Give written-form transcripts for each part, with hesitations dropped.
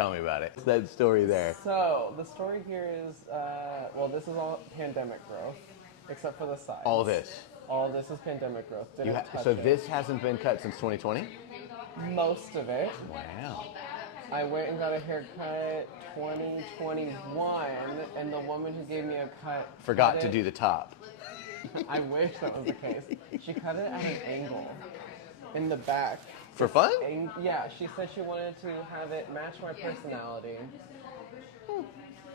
Tell me about it. That story there. So, the story here is, well, this is all pandemic growth, except for the sides. All this. All this is pandemic growth. Didn't touch So it. this hasn't been cut since 2020? Most of it. Wow. I went and got a haircut 2021, and the woman who gave me a cut Forgot to do the top. I wish that was the case. She cut it at an angle in the back. For fun? Yeah, she said she wanted to have it match my personality.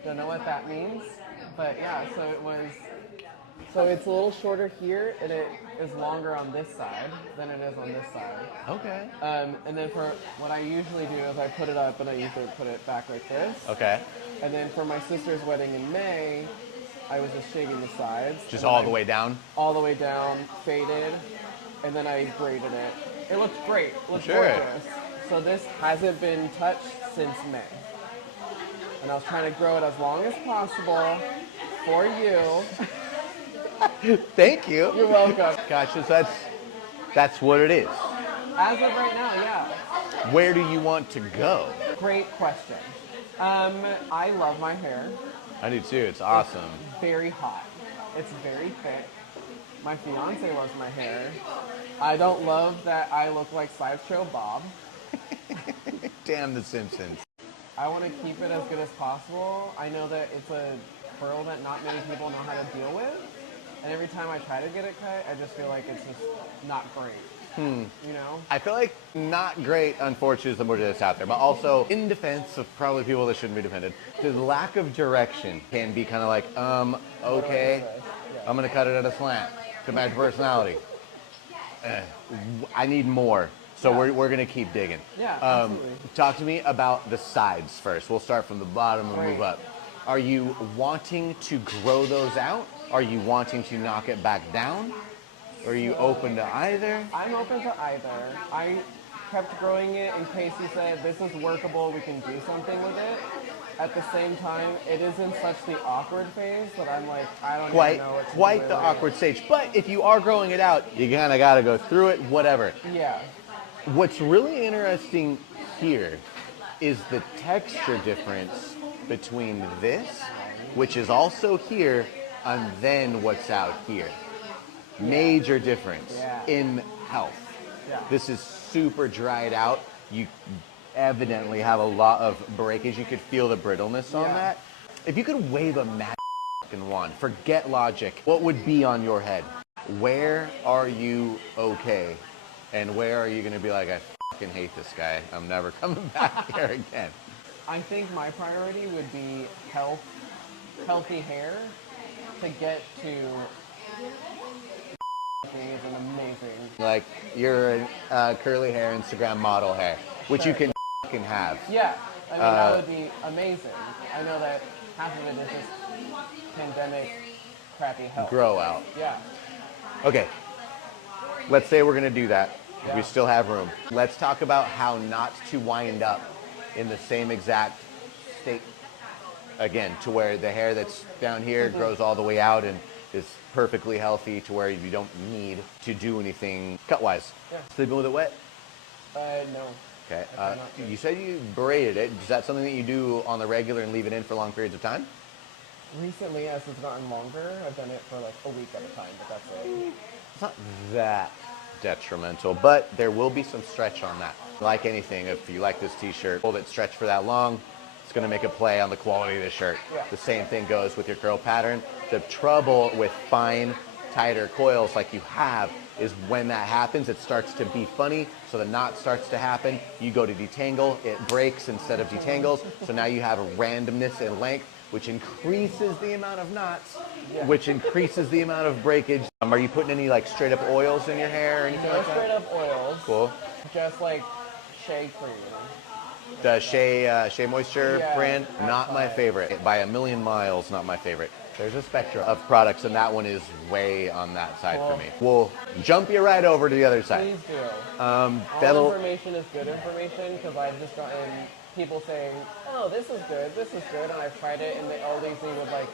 Don't know what that means, but yeah, so it was. So it's a little shorter here, and it is longer on this side than it is on this side. Okay. And then for what I usually do is I put it up, and I usually put it back like this. Okay. And then for my sister's wedding in May, I was just shaving the sides. Just all the way down? All the way down, faded, and then I braided it. It looked great. It looked Sure. gorgeous. So this hasn't been touched since May. And I was trying to grow it as long as possible for you. Thank you. You're welcome. Gotcha, so that's what it is. As of right now, yeah. Where do you want to go? Great question. I love my hair. I do too, it's awesome. It's very hot. It's very thick. My fiance loves my hair. I don't love that I look like Sideshow Bob. Damn the Simpsons. I want to keep it as good as possible. I know that it's a curl that not many people know how to deal with. And every time I try to get it cut, I just feel like it's just not great. You know? I feel like not great, unfortunately, is the word that's out there, but also in defense of probably people that shouldn't be defended, the lack of direction can be kind of like, okay, I'm going to cut it at a slant to match personality. I need more. So we're going to keep digging. Yeah, absolutely. Talk to me about the sides first. We'll start from the bottom and move up. Are you wanting to grow those out? Are you wanting to knock it back down? Or are you open to either? I'm open to either. I kept growing it in case you said this is workable, we can do something with it. At the same time, it is in such the awkward phase that I'm like, I don't even know what to do. Quite the awkward stage. But if you are growing it out, you kind of got to go through it, whatever. Yeah. What's really interesting here is the texture difference between this, which is also here, and then what's out here. Major difference in health. Yeah. This is super dried out. You evidently have a lot of breakage. You could feel the brittleness on that. If you could wave a magic wand, forget logic, what would be on your head? Where are you okay? And where are you going to be like, I fucking hate this guy. I'm never coming back here again. I think my priority would be healthy hair to get to is an amazing. Like you're a curly hair Instagram model hair, which you can fucking have. Yeah, I mean that would be amazing. I know that half of it is just pandemic crappy health. Grow out. Yeah. Okay, let's say we're gonna do that. Yeah. We still have room. Let's talk about how not to wind up in the same exact state again, to where the hair that's down here grows all the way out and is perfectly healthy to where you don't need to do anything cut-wise. Yeah. Sleeping with it wet? No. Okay. You said you braided it. Is that something that you do on the regular and leave it in for long periods of time? Recently, yes, it's gotten longer. I've done it for like a week at a time, but that's it. It's not that detrimental, but there will be some stretch on that. Like anything, if you like this t-shirt, hold it stretched for that long, it's going to make a play on the quality of the shirt. Yeah. The same thing goes with your curl pattern. The trouble with fine, tighter coils like you have is when that happens, it starts to be funny, so the knot starts to happen. You go to detangle, it breaks instead of detangles, so now you have a randomness in length, which increases the amount of knots, which increases the amount of breakage. Are you putting any like straight up oils in your hair or anything No like that? straight up oils. Cool. Just like shea cream. The Shea Moisture Yeah, brand, that's not my fine. favorite. By a million miles, not my favorite. There's a spectrum of products, and that one is way on that side for me. We'll jump you right over to the other side. Please do. That'll. All information is good information because I've just gotten people saying, oh, this is good, and I've tried it, and they all leave me with like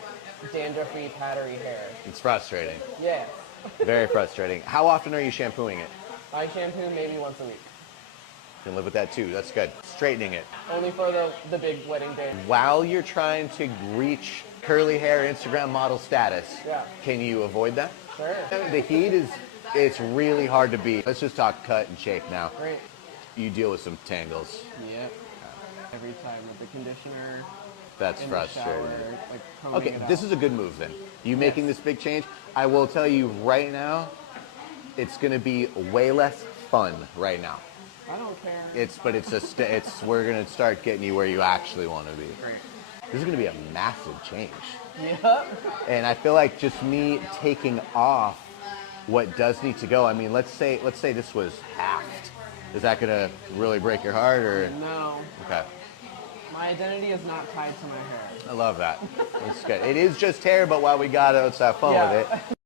dandruffy, powdery hair. It's frustrating. Yes. Very frustrating. How often are you shampooing it? I shampoo maybe once a week. Can live with that too. That's good. Straightening it. Only for the big wedding day. While you're trying to reach curly hair Instagram model status, Yeah. can you avoid that? Sure. The heat it's really hard to beat. Let's just talk cut and shape now. Great. You deal with some tangles. Yep. Every time with the conditioner. That's in the frustrating. shower, like combing Okay, it this out. is a good move then. You making this big change. I will tell you right now, it's going to be way less fun right now. I don't care. We're going to start getting you where you actually want to be. Great. This is going to be a massive change. Yep. And I feel like just me taking off what does need to go. I mean, let's say this was halved. Is that going to really break your heart or? No. Okay. My identity is not tied to my hair. I love that. That's good. It is just hair, but while we got it, let's have fun with it.